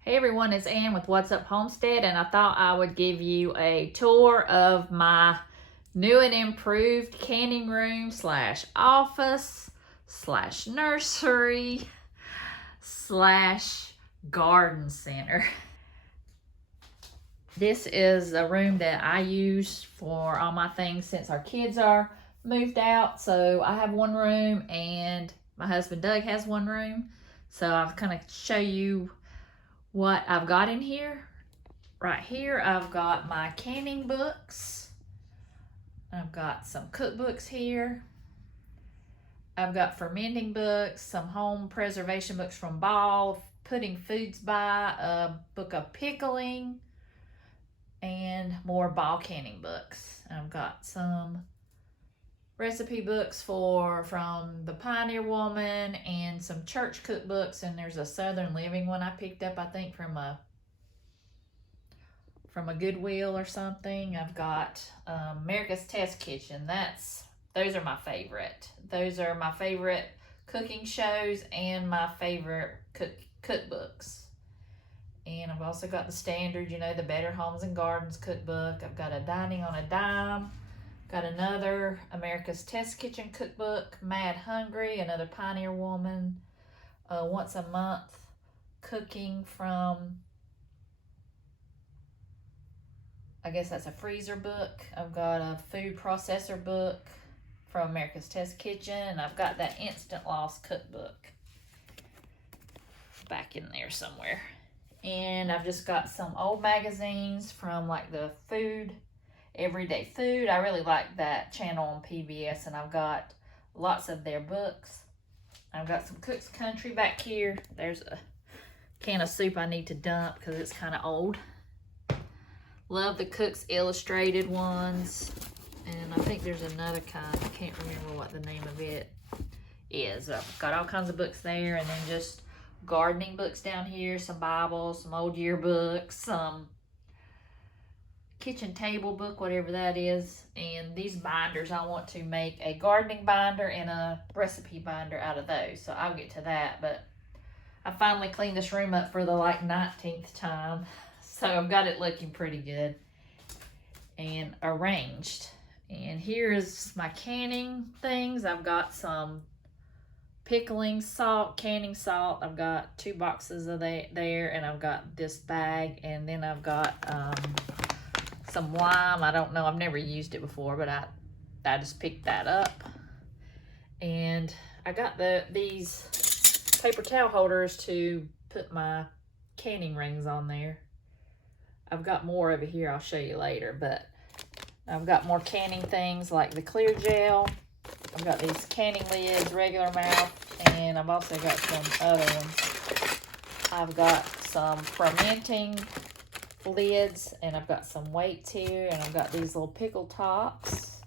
Hey everyone, it's Ann with What's Up Homestead, and I thought I would give you a tour of my new and improved canning room slash office slash nursery slash garden center. This is a room that I use for all my things since our kids are moved out. So I have one room and my husband Doug has one room. So I'll kind of show you what I've got in here. Right here I've got my canning books. I've got some cookbooks here. I've got fermenting books, some home preservation books from Ball, putting foods by, a book of pickling, and more Ball canning books. I've got some recipe books from the Pioneer Woman and some church cookbooks, and there's a Southern Living one I picked up, I think from a Goodwill or something. I've got America's Test Kitchen. Those are my favorite. Those are my favorite cooking shows and my favorite cookbooks. And I've also got the standard, the Better Homes and Gardens cookbook. I've got a Dining on a Dime. Got another America's Test Kitchen cookbook, Mad Hungry, another Pioneer Woman, once a month cooking from, I guess that's a freezer book. I've got a food processor book from America's Test Kitchen, and I've got that Instant Loss cookbook back in there somewhere. And I've just got some old magazines from like the Everyday Food. I really like that channel on PBS, and I've got lots of their books. I've got some Cook's Country back here. There's a can of soup I need to dump because it's kind of old. Love the Cook's Illustrated ones. And I think there's another kind. I can't remember what the name of it is. I've got all kinds of books there, and then just gardening books down here, some Bibles, some old yearbooks, some kitchen table book, whatever that is. And these binders, I want to make a gardening binder and a recipe binder out of those. So I'll get to that. But I finally cleaned this room up for the 19th time. So I've got it looking pretty good and arranged. And here's my canning things. I've got some pickling salt, canning salt. I've got 2 boxes of that there, and I've got this bag, and then I've got some lime. I don't know, I've never used it before, but I just picked that up. And I got these paper towel holders to put my canning rings on there. I've got more over here, I'll show you later, but I've got more canning things like the clear gel. I've got these canning lids, regular mouth, and I've also got some other ones. I've got some fermenting lids, and I've got some weights here, and I've got these little pickle tops.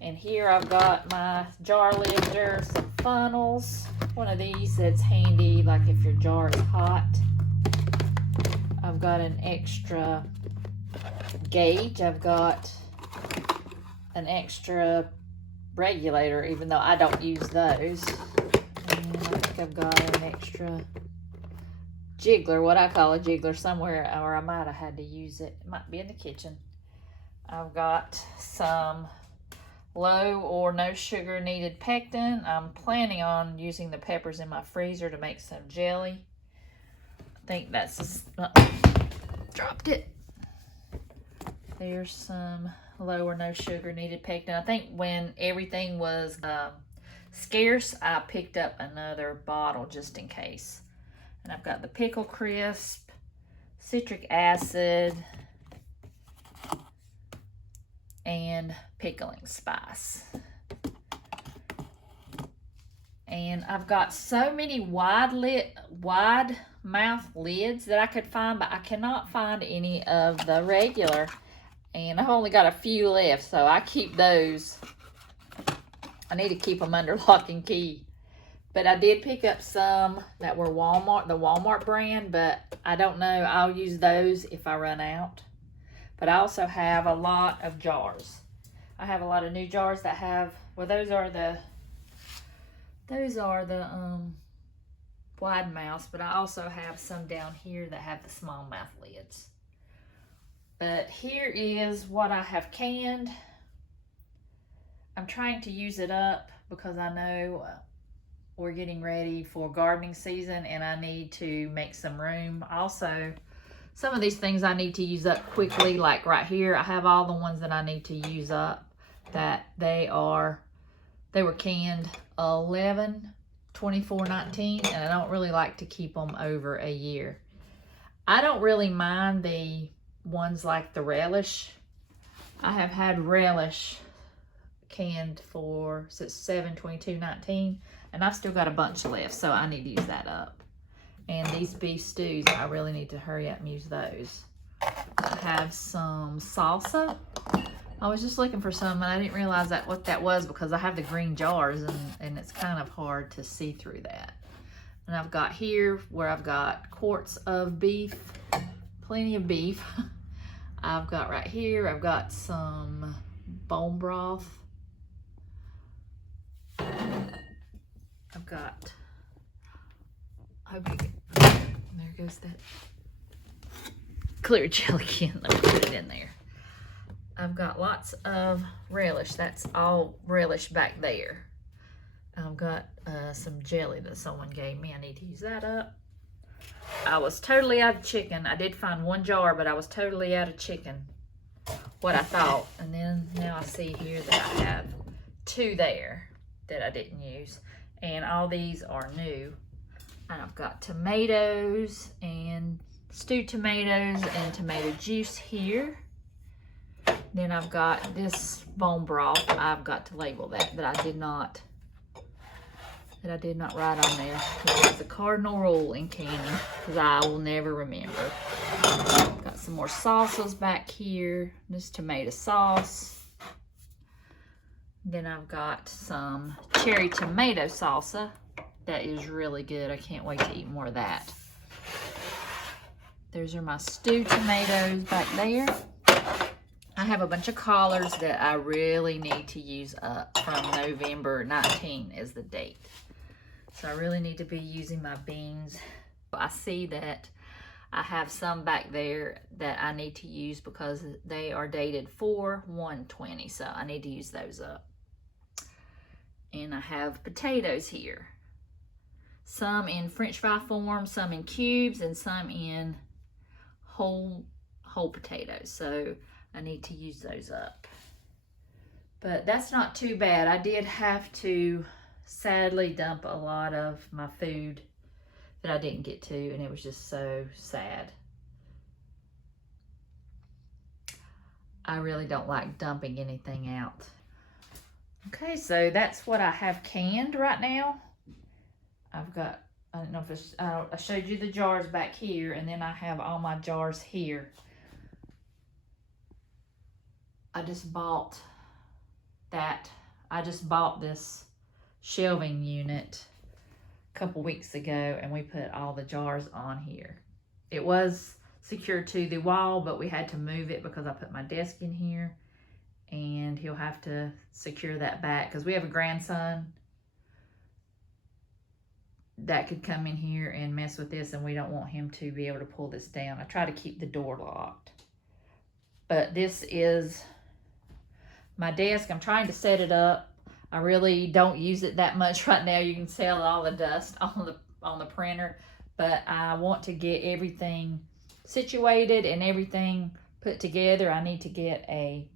And here I've got my jar lifter, some funnels. One of these that's handy, like if your jar is hot. I've got an extra gauge. I've got an extra regulator, even though I don't use those. And I think I've got an extra jiggler, what I call a jiggler, somewhere, or I might have had to use it. It might be in the kitchen. I've got some low or no sugar needed pectin. I'm planning on using the peppers in my freezer to make some jelly. I think that's dropped it. There's some low or no sugar needed pectin. I think when everything was scarce, I picked up another bottle just in case. And I've got the pickle crisp, citric acid, and pickling spice. And I've got so many wide mouth lids that I could find, but I cannot find any of the regular. And I've only got a few left, so I keep those. I need to keep them under lock and key. But I did pick up some that were the Walmart brand, but I don't know. I'll use those if I run out. But I also have a lot of jars. I have a lot of new jars that have, well, those are the Those are the wide mouths, but I also have some down here that have the small mouth lids. But here is what I have canned. I'm trying to use it up because I know we're getting ready for gardening season and I need to make some room. Also, some of these things I need to use up quickly, like right here, I have all the ones that I need to use up that they were canned 11/24/19, and I don't really like to keep them over a year. I don't really mind the ones like the relish. I have had relish canned for since 7/22/19, and I've still got a bunch left, so I need to use that up. And these beef stews, I really need to hurry up and use those. I have some salsa. I was just looking for some, and I didn't realize what that was because I have the green jars, and it's kind of hard to see through that. And I've got here where I've got quarts of beef, plenty of beef. I've got right here, I've got some bone broth. I've got, there goes that clear jelly can. Let me put it in there. I've got lots of relish. That's all relish back there. I've got some jelly that someone gave me. I need to use that up. I was totally out of chicken. I did find one jar, but I was totally out of chicken, what I thought. And then now I see here that I have 2 there that I didn't use. And all these are new. And I've got tomatoes and stewed tomatoes and tomato juice here. Then I've got this bone broth. I've got to label that I did not write on there. It's a cardinal rule in canning because I will never remember. Got some more salsas back here. This tomato sauce. Then I've got some cherry tomato salsa. That is really good. I can't wait to eat more of that. Those are my stewed tomatoes back there. I have a bunch of collards that I really need to use up from November 19 is the date. So I really need to be using my beans. I see that I have some back there that I need to use because they are dated 4/1/20. So I need to use those up. And I have potatoes here. Some in French fry form, some in cubes, and some in whole potatoes. So I need to use those up. But that's not too bad. I did have to sadly dump a lot of my food that I didn't get to, and it was just so sad. I really don't like dumping anything out. Okay, so that's what I have canned right now. I've got, I don't know if it's, I showed you the jars back here, and then I have all my jars here. I just bought this shelving unit a couple weeks ago, and we put all the jars on here. It was secured to the wall, but we had to move it because I put my desk in here, and he'll have to secure that back because we have a grandson that could come in here and mess with this, and we don't want him to be able to pull this down. I try to keep the door locked. But this is my desk. I'm trying to set it up. I really don't use it that much right now. You can tell all the dust on the printer, but I want to get everything situated and everything put together. I need to get a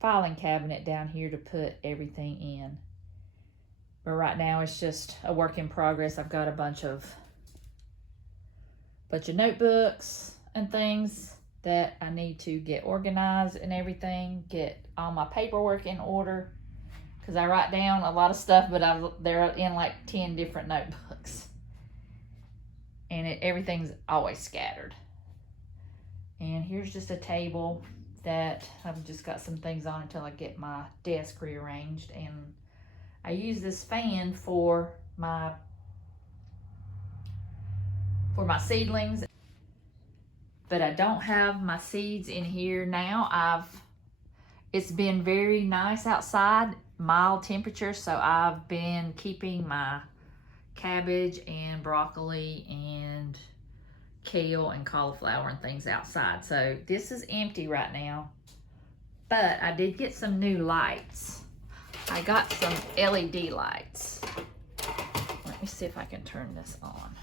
filing cabinet down here to put everything in. But right now it's just a work in progress. I've got a bunch of notebooks and things that I need to get organized and everything, get all my paperwork in order, because I write down a lot of stuff, but they're in like 10 different notebooks, and everything's always scattered. And here's just a table that I've just got some things on until I get my desk rearranged. And I use this fan for my seedlings, but I don't have my seeds in here now. It's been very nice outside, mild temperature, so I've been keeping my cabbage and broccoli and kale and cauliflower and things outside. So this is empty right now, but I did get some new lights. I got some LED lights. Let me see if I can turn this on.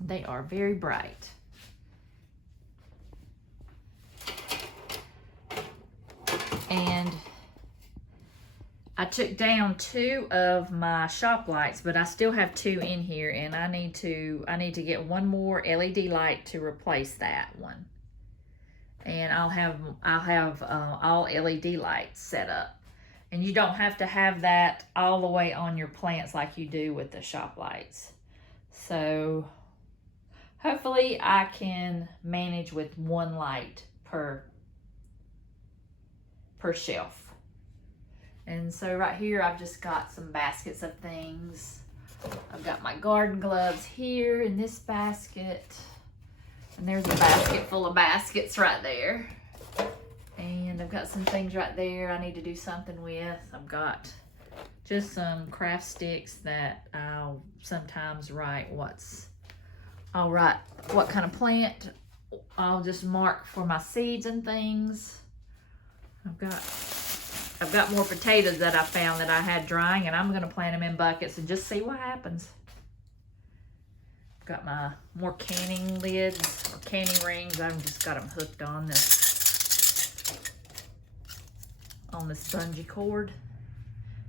They are very bright. And I took down 2 of my shop lights, but I still have 2 in here, and I need to get one more LED light to replace that one. And I'll have all LED lights set up. And you don't have to have that all the way on your plants like you do with the shop lights. So hopefully I can manage with 1 light per shelf. And so right here I've just got some baskets of things. I've got my garden gloves here in this basket. And there's a basket full of baskets right there. And I've got some things right there I need to do something with. I've got just some craft sticks that I'll sometimes write what kind of plant I'll just mark for my seeds and things. I've got more potatoes that I found that I had drying, and I'm gonna plant them in buckets and just see what happens. I've got my more canning lids or canning rings. I've just got them hooked on this bungee cord.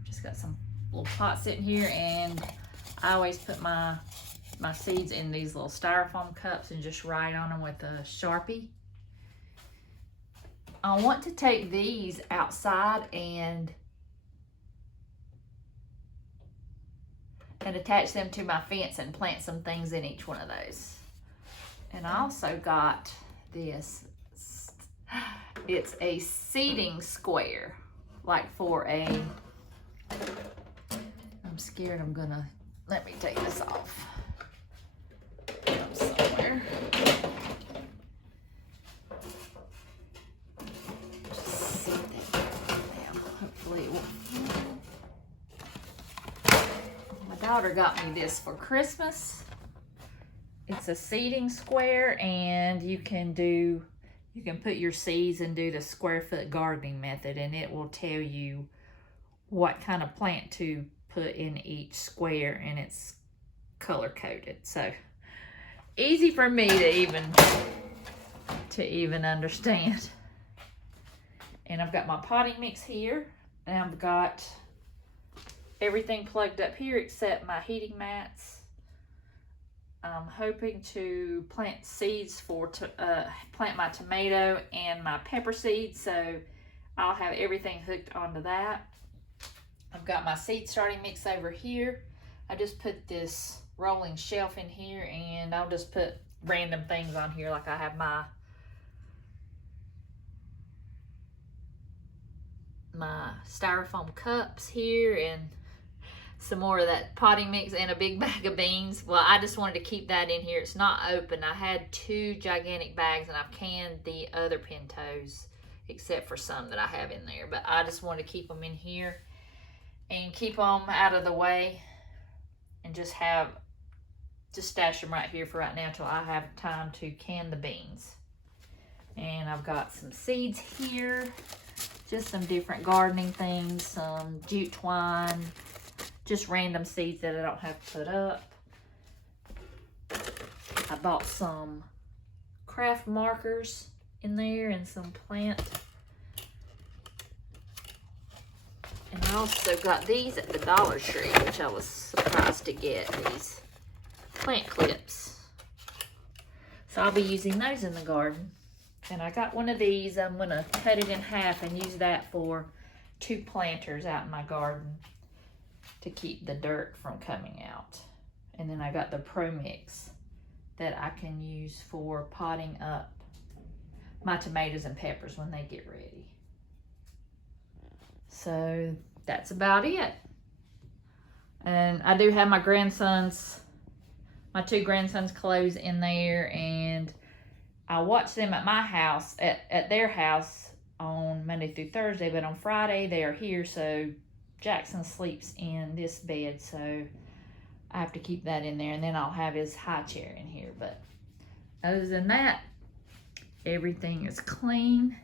Just got some little pots sitting here, and I always put my seeds in these little styrofoam cups and just write on them with a Sharpie. I want to take these outside and attach them to my fence and plant some things in each one of those. And I also got this. It's a seeding square, like for a, I'm scared I'm gonna, let me take this off. Somewhere. My daughter got me this for Christmas. It's a seeding square, and you can put your seeds and do the square foot gardening method, and it will tell you what kind of plant to put in each square, and it's color coded. So easy for me to even understand. And I've got my potting mix here, and I've got everything plugged up here except my heating mats. I'm hoping to plant seeds for plant my tomato and my pepper seeds, so I'll have everything hooked onto that. I've got my seed starting mix over here. I just put this rolling shelf in here, and I'll just put random things on here, like I have my styrofoam cups here, and some more of that potting mix, and a big bag of beans. Well, I just wanted to keep that in here. It's not open. I had 2 gigantic bags, and I've canned the other pintos, except for some that I have in there. But I just wanted to keep them in here and keep them out of the way, and just stash them right here for right now till I have time to can the beans. And I've got some seeds here, just some different gardening things, some jute twine, just random seeds that I don't have to put up. I bought some craft markers in there and some plant. And I also got these at the Dollar Tree, which I was surprised to get, these plant clips. So I'll be using those in the garden. And I got one of these. I'm gonna cut it in half and use that for 2 planters out in my garden to keep the dirt from coming out. And then I got the Pro Mix that I can use for potting up my tomatoes and peppers when they get ready. So that's about it. And I do have my 2 grandsons' clothes in there, and I watch them at my house, at their house on Monday through Thursday, but on Friday they are here, so Jackson sleeps in this bed, so I have to keep that in there, and then I'll have his high chair in here. But other than that, everything is clean.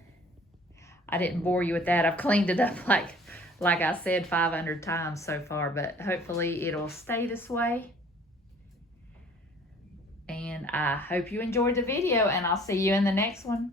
I didn't bore you with that. I've cleaned it up like I said 500 times so far, but hopefully it'll stay this way. And I hope you enjoyed the video, and I'll see you in the next one.